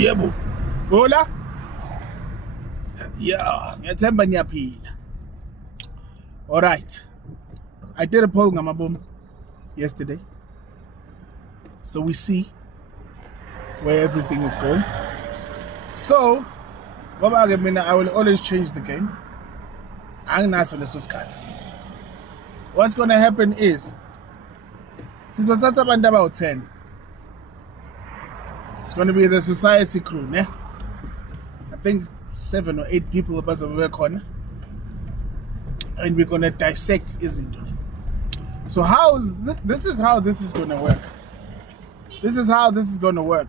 Yebo. Hola. Yeah, ngiyathemba niyaphila. All right. I did a poll ngamabomu yesterday. So we see where everything is going. So, I will always change the game. What's going to happen is, since about 10, it's going to be the society crew, ne? I think 7 or 8 people about to work on, and we're going to dissect izinto. So how is this? This is how this is going to work. This is how this is going to work.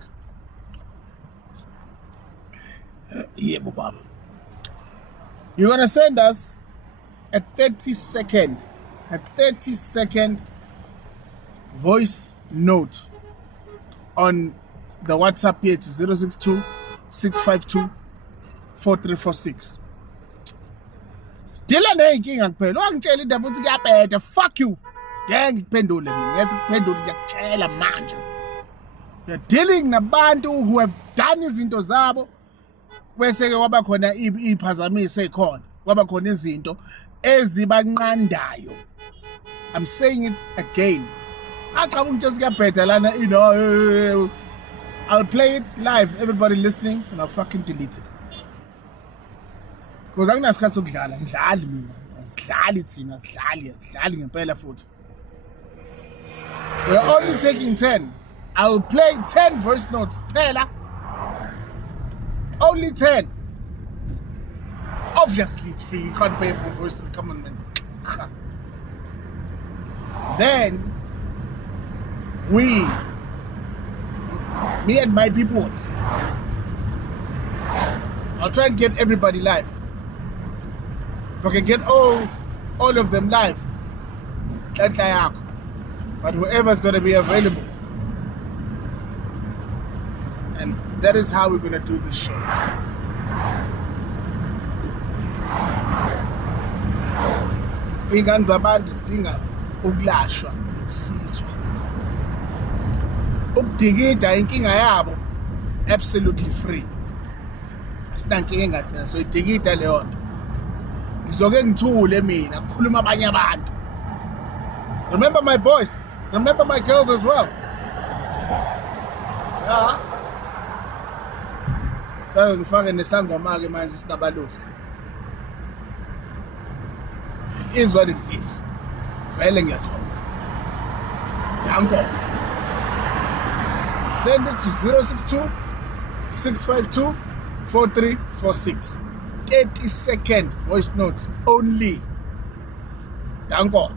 Yeah, Bob. You're going to send us a 30-second voice note on the WhatsApp page 062 652 4346. Still anenkinga kuphela. Wangitshela indaba uthi kuyabheda. Fuck you. Ngeke ngikuphendule mina. Ngesiphendule ngiyakutshela manje. You're dealing nabantu who have done izinto zabo. Bese ke kwaba khona iphazamiso ekhona. Kwaba khona izinto ezibanqandayo. I'm saying it again. Just get better, you know. I'll play it live, everybody listening, and I'll fucking delete it. Because I'm not going to we're only taking 10. I'll play 10 voice notes. Only 10. Obviously, it's free. You can't pay for voice note. Come on, man. Then me and my people, I'll try and get everybody live. If I can get all of them live, but whoever's going to be available, and that is how we're going to do this show. Ingane zabantu zidinga ukulashwa nokusizwa. Ukudikida inkinga yabo absolutely free. Asinankinga engathi so idikida leyo nto. Ngizoke ngithule mina ukukhuluma abanye abantu. Remember my boys, remember my girls as well. Yeah. So ngifake nesangoma ke manje sinabalusi. It is what it is. Vele ngiyakhona. Danko. Send it to 062 652 4346. 30-second voice notes only. Danko.